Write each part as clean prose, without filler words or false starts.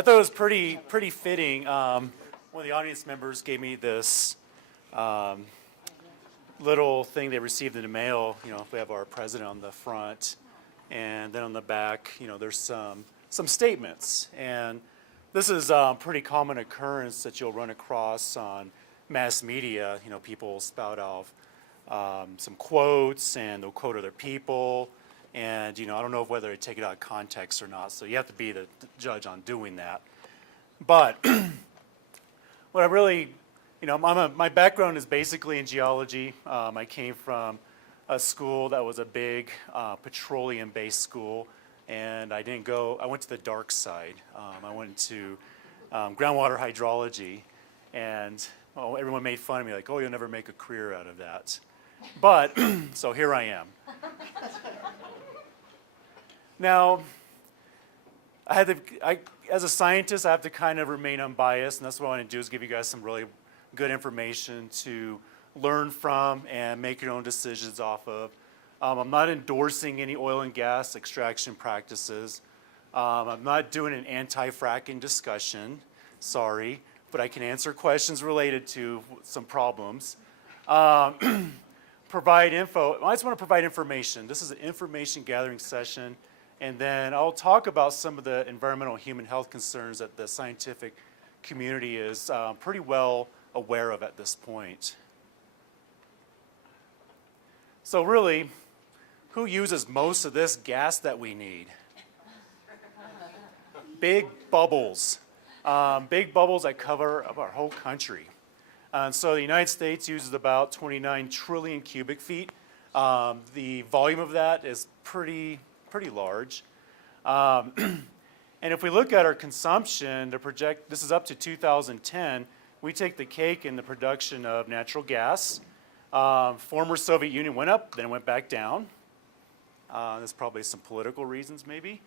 I thought it was pretty fitting. One of the audience members gave me this little thing they received in the mail. You know, we have our president on the front, and then on the back, you know, there's some statements. And this is a pretty common occurrence that you'll run across on mass media. You know, people spout off some quotes, and they'll quote other people. And, you know, I don't know whether they take it out of context or not, so you have to be the judge on doing that. But what I really, you know, my background is basically in geology. I came from a school that was a big petroleum-based school, and I went to the dark side. I went to groundwater hydrology, and everyone made fun of me, like, oh, you'll never make a career out of that. But, so here I am. Now, as a scientist, I have to kind of remain unbiased, and that's what I want to do is give you guys some really good information to learn from and make your own decisions off of. I'm not endorsing any oil and gas extraction practices. I'm not doing an anti-fracking discussion, sorry, but I can answer questions related to some problems. Provide info. I just want to provide information. This is an information gathering session. And then I'll talk about some of the environmental and human health concerns that the scientific community is pretty well aware of at this point. So really, who uses most of this gas that we need? Big bubbles. Big bubbles that cover our whole country. And so the United States uses about 29 trillion cubic feet. The volume of that is pretty large. And if we look at our consumption, this is up to 2010, we take the cake in the production of natural gas. Former Soviet Union went up, then it went back down. There's probably some political reasons maybe.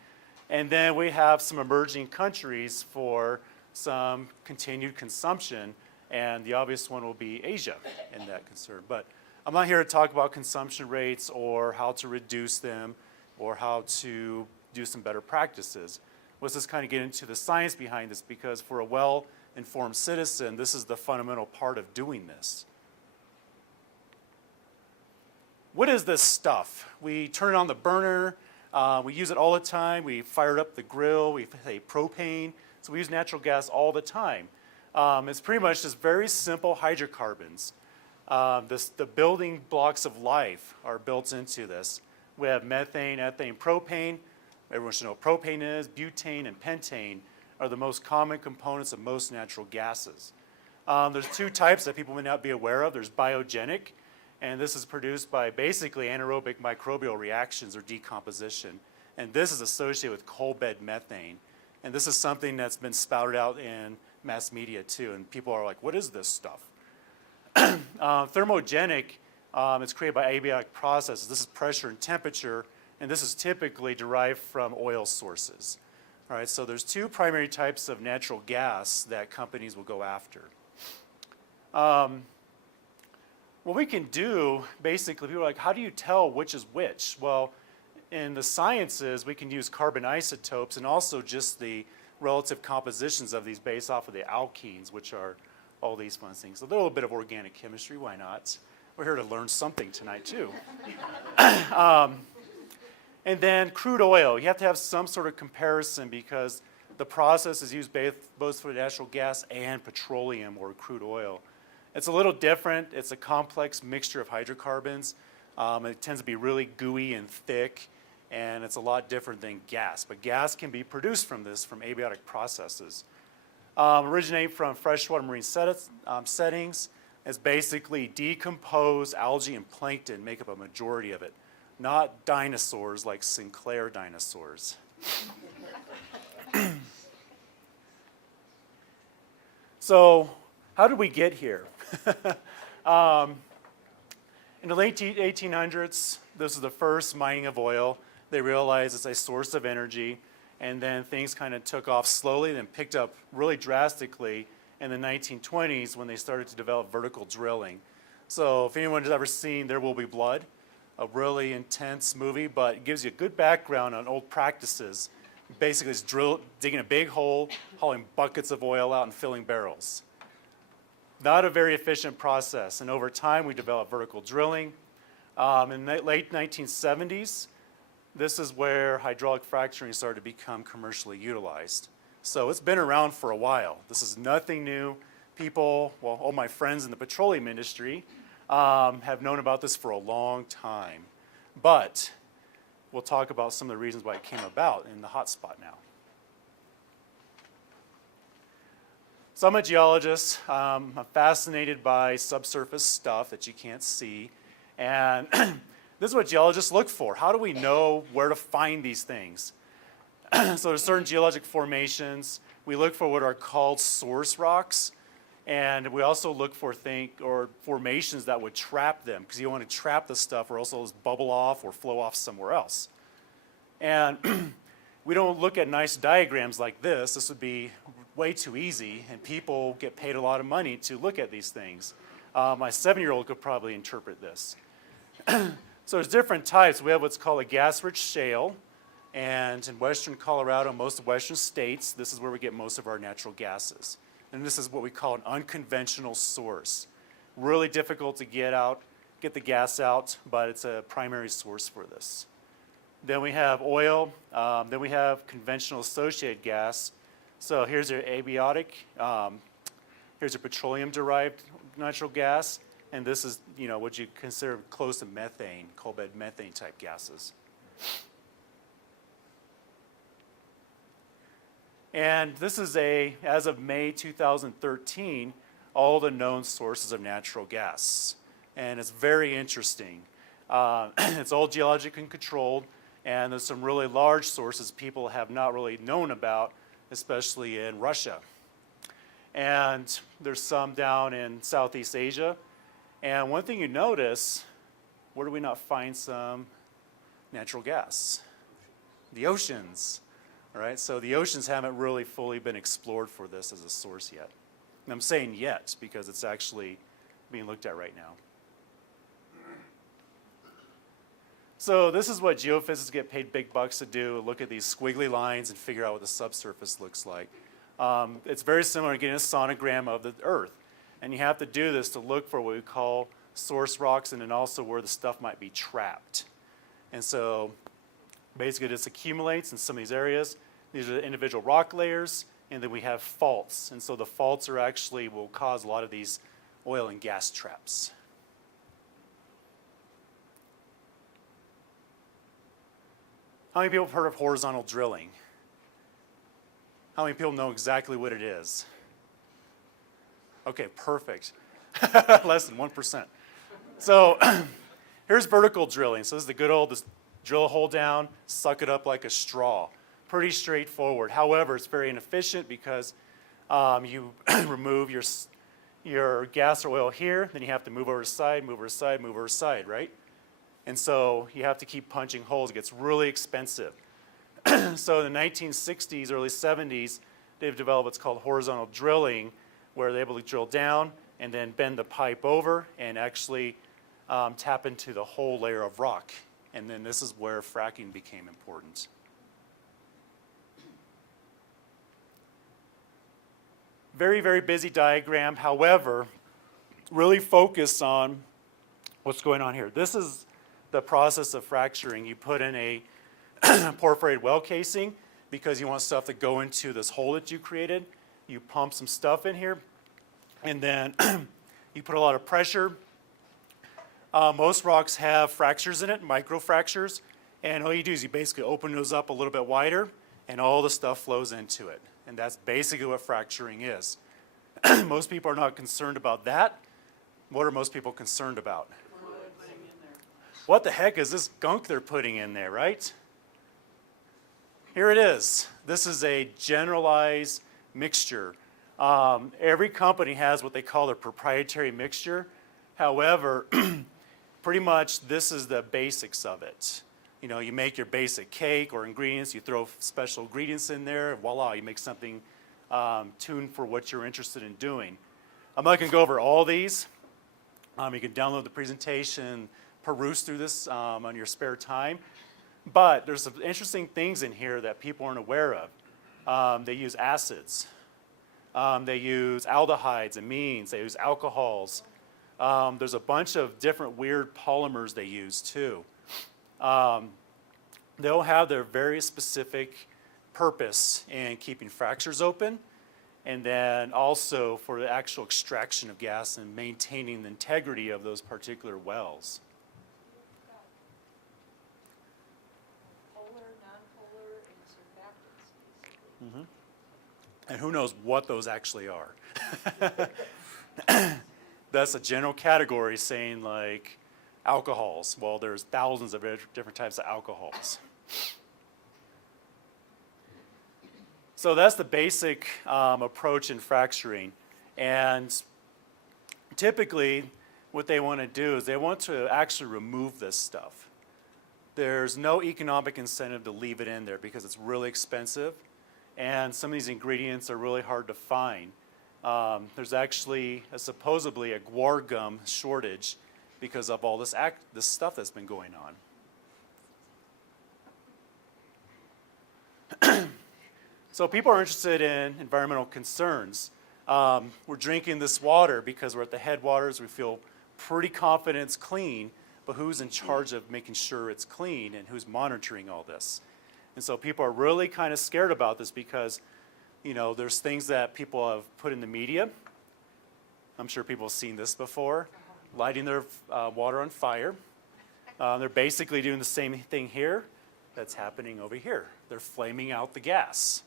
And then we have some emerging countries for some continued consumption, and the obvious one will be Asia in that concern. But I'm not here to talk about consumption rates or how to reduce them or how to do some better practices. Let's just kind of get into the science behind this, because for a well-informed citizen, this is the fundamental part of doing this. What is this stuff? We turn on the burner, we use it all the time, we fire up the grill, we say propane, so we use natural gas all the time. It's pretty much just very simple hydrocarbons. The building blocks of life are built into this. We have methane, ethane, propane. Everyone should know what propane is. Butane and pentane are the most common components of most natural gases. There's two types that people may not be aware of. There's biogenic, and this is produced by basically anaerobic microbial reactions or decomposition. And this is associated with coal bed methane. And this is something that's been spouted out in mass media too, and people are like, what is this stuff? Thermogenic, it's created by abiotic processes. This is pressure and temperature, and this is typically derived from oil sources. All right, so there's two primary types of natural gas that companies will go after. What we can do, basically, people are like, how do you tell which is which? Well, in the sciences, we can use carbon isotopes and also just the relative compositions of these based off of the alkenes, which are all these fun things. A little bit of organic chemistry, why not? We're here to learn something tonight too. And then crude oil, you have to have some sort of comparison because the process is used both for natural gas and petroleum or crude oil. It's a little different. It's a complex mixture of hydrocarbons. It tends to be really gooey and thick, and it's a lot different than gas. But gas can be produced from abiotic processes. Originate from freshwater marine settings. It's basically decomposed algae and plankton make up a majority of it, not dinosaurs like Sinclair dinosaurs. So how did we get here? In the late 1800s, this was the first mining of oil. They realized it's a source of energy, and then things kind of took off slowly, then picked up really drastically in the 1920s when they started to develop vertical drilling. So if anyone has ever seen There Will Be Blood, a really intense movie, but it gives you a good background on old practices Basically, it's digging a big hole, hauling buckets of oil out and filling barrels. Not a very efficient process, and over time we developed vertical drilling. In the late 1970s, this is where hydraulic fracturing started to become commercially utilized. So it's been around for a while. This is nothing new. People, well, all my friends in the petroleum industry have known about this for a long time. But we'll talk about some of the reasons why it came about in the hot spot now. So I'm a geologist. I'm fascinated by subsurface stuff that you can't see. And this is what geologists look for. How do we know where to find these things? So there's certain geologic formations. We look for what are called source rocks. And we also look for formations that would trap them, because you want to trap the stuff or else it'll just bubble off or flow off somewhere else. And we don't look at nice diagrams like this. This would be way too easy, and people get paid a lot of money to look at these things. My 7-year-old could probably interpret this. So there's different types. We have what's called a gas-rich shale, and in western Colorado, most of western states, this is where we get most of our natural gases. And this is what we call an unconventional source. Really difficult to get the gas out, but it's a primary source for this. Then we have oil. Then we have conventional associated gas. So here's your abiotic. Here's a petroleum-derived natural gas. And this is, what you consider close to methane, coal bed methane type gases. And this is as of May 2013, all the known sources of natural gas. And it's very interesting. It's all geologically controlled, and there's some really large sources people have not really known about, especially in Russia. And there's some down in Southeast Asia. And one thing you notice, where do we not find some natural gas? The oceans. All right, so the oceans haven't really fully been explored for this as a source yet. And I'm saying yet because it's actually being looked at right now. So this is what geophysicists get paid big bucks to do, look at these squiggly lines and figure out what the subsurface looks like. It's very similar to getting a sonogram of the Earth. And you have to do this to look for what we call source rocks and then also where the stuff might be trapped. And so basically, this accumulates in some of these areas. These are the individual rock layers, and then we have faults. And so the faults will cause a lot of these oil and gas traps. How many people have heard of horizontal drilling? How many people know exactly what it is? Okay, perfect. Less than 1%. So here's vertical drilling. So this is the good old, just drill a hole down, suck it up like a straw. Pretty straightforward. However, it's very inefficient because you remove your gas or oil here, then you have to move over to side, move over to side, move over to side, right? And so you have to keep punching holes. It gets really expensive. So in the 1960s, early 70s, they've developed what's called horizontal drilling, where they're able to drill down and then bend the pipe over and actually tap into the whole layer of rock. And then this is where fracking became important. Very, very busy diagram. However, really focus on what's going on here. This is the process of fracturing. You put in a perforated well casing because you want stuff to go into this hole that you created. You pump some stuff in here, and then you put a lot of pressure. Most rocks have fractures in it, microfractures, and all you do is you basically open those up a little bit wider, and all the stuff flows into it. And that's basically what fracturing is. Most people are not concerned about that. What are most people concerned about? What the heck is this gunk they're putting in there, right? Here it is. This is a generalized mixture. Every company has what they call their proprietary mixture. However, pretty much this is the basics of it. You make your basic cake or ingredients, you throw special ingredients in there, voila, you make something tuned for what you're interested in doing. I'm not going to go over all these. You can download the presentation, peruse through this on your spare time. But there's some interesting things in here that people aren't aware of. They use acids. They use aldehydes, amines. They use alcohols. There's a bunch of different weird polymers they use too. They'll have their very specific purpose in keeping fractures open, and then also for the actual extraction of gas and maintaining the integrity of those particular wells. Polar, non-polar, and surfactants, basically. And who knows what those actually are. That's a general category saying like alcohols. Well, there's thousands of different types of alcohols. So that's the basic approach in fracturing. And typically what they want to do is they want to actually remove this stuff. There's no economic incentive to leave it in there because it's really expensive. And some of these ingredients are really hard to find. There's actually supposedly a guar gum shortage because of all this stuff that's been going on. So people are interested in environmental concerns. We're drinking this water because we're at the headwaters. We feel pretty confident it's clean, but who's in charge of making sure it's clean and who's monitoring all this? And so people are really kind of scared about this because, you know, there's things that people have put in the media. I'm sure people have seen this before, lighting their water on fire. They're basically doing the same thing here that's happening over here. They're flaming out the gas.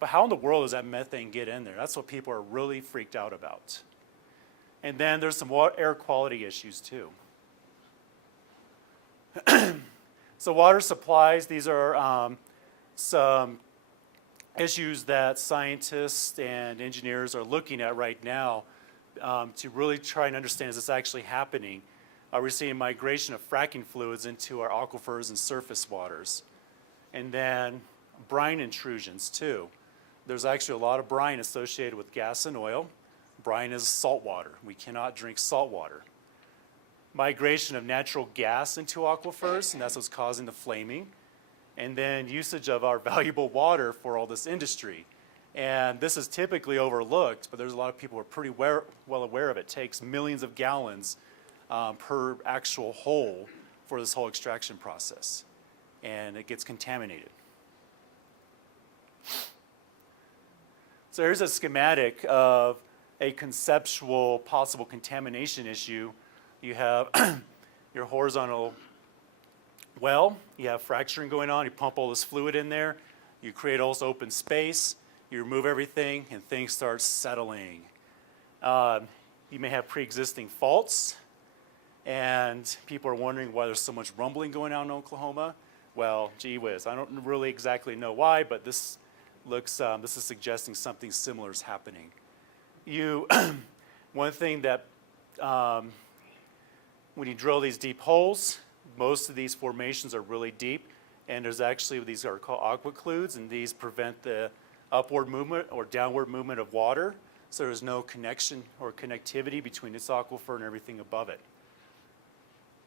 But how in the world does that methane get in there? That's what people are really freaked out about. And then there's some air quality issues too. So water supplies, these are some issues that scientists and engineers are looking at right now to really try and understand, is this actually happening? We're seeing migration of fracking fluids into our aquifers and surface waters. And then brine intrusions too. There's actually a lot of brine associated with gas and oil. Brine is salt water. We cannot drink salt water. Migration of natural gas into aquifers, and that's what's causing the flaming. And then usage of our valuable water for all this industry. And this is typically overlooked, but there's a lot of people who are pretty well aware of it. It takes millions of gallons per actual hole for this whole extraction process. And it gets contaminated. So here's a schematic of a conceptual possible contamination issue. You have your horizontal well, you have fracturing going on, you pump all this fluid in there, you create all this open space, you remove everything, and things start settling. You may have pre-existing faults, and people are wondering why there's so much rumbling going on in Oklahoma. Well, gee whiz, I don't really exactly know why, but this is suggesting something similar is happening. One thing that when you drill these deep holes, most of these formations are really deep, and these are called aquicludes, and these prevent the upward movement or downward movement of water, so there's no connection or connectivity between its aquifer and everything above it.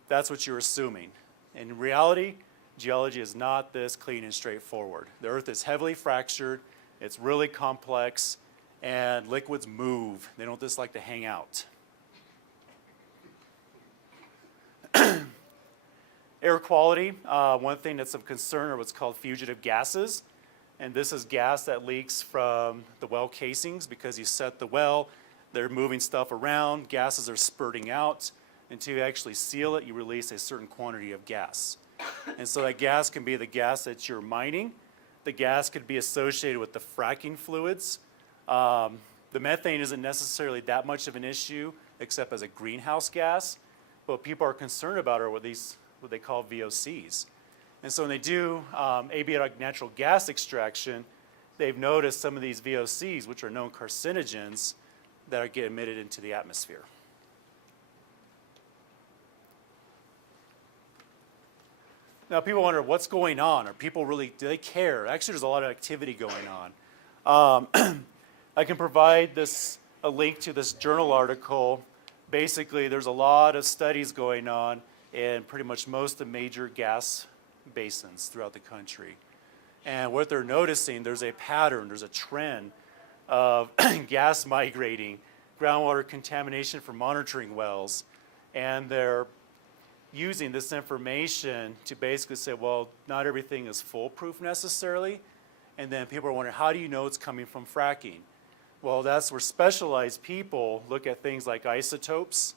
That's what you're assuming. In reality, geology is not this clean and straightforward. The earth is heavily fractured, it's really complex, and liquids move. They don't just like to hang out. Air quality, one thing that's of concern are what's called fugitive gases. And this is gas that leaks from the well casings because you set the well, they're moving stuff around, gases are spurting out. Until you actually seal it, you release a certain quantity of gas. And so that gas can be the gas that you're mining. The gas could be associated with the fracking fluids. The methane isn't necessarily that much of an issue except as a greenhouse gas. But what people are concerned about are what they call VOCs. And so when they do abiotic natural gas extraction, they've noticed some of these VOCs, which are known carcinogens, that get emitted into the atmosphere. Now people wonder, what's going on? Do they care? Actually, there's a lot of activity going on. I can provide a link to this journal article. Basically, there's a lot of studies going on in pretty much most of the major gas basins throughout the country. And what they're noticing, there's a pattern, there's a trend of gas migrating, groundwater contamination from monitoring wells, and they're using this information to basically say, well, not everything is foolproof necessarily. And then people are wondering, how do you know it's coming from fracking? Well, that's where specialized people look at things like isotopes.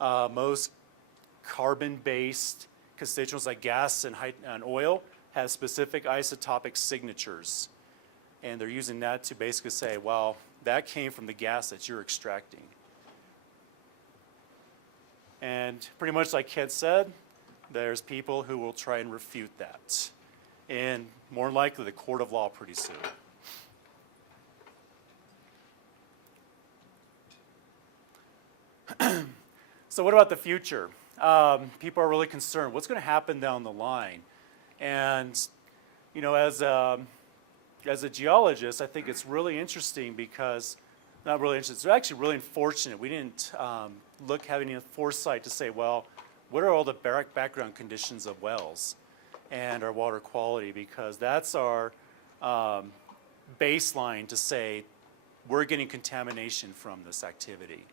Most carbon-based constituents like gas and oil have specific isotopic signatures. And they're using that to basically say, well, that came from the gas that you're extracting. And pretty much like Kent said, there's people who will try and refute that. And more likely the court of law pretty soon. So what about the future? People are really concerned. What's going to happen down the line? And, you know, as a geologist, I think it's really interesting because, not really interesting, it's actually really unfortunate. We didn't have any foresight to say, well, what are all the background conditions of wells and our water quality? Because that's our baseline to say we're getting contamination from this activity.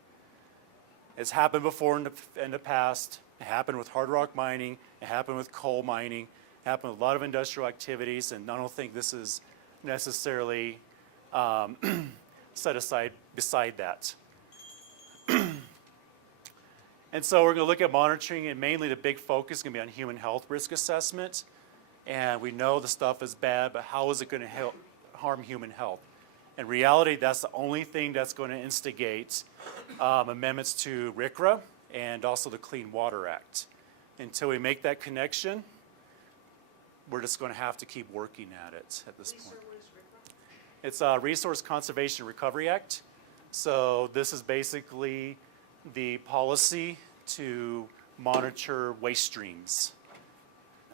It's happened before in the past. It happened with hard rock mining. It happened with coal mining. It happened with a lot of industrial activities, and I don't think this is necessarily set aside beside that. And so we're going to look at monitoring, and mainly the big focus is going to be on human health risk assessment. And we know the stuff is bad, but how is it going to harm human health? In reality, that's the only thing that's going to instigate amendments to RCRA and also the Clean Water Act. Until we make that connection, we're just going to have to keep working at it at this point. It's a Resource Conservation Recovery Act. So this is basically the policy to monitor waste streams.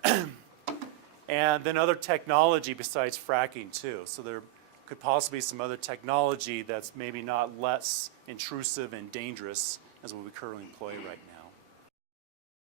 And then other technology besides fracking too. So there could possibly be some other technology that's maybe not less intrusive and dangerous as what we currently employ right now.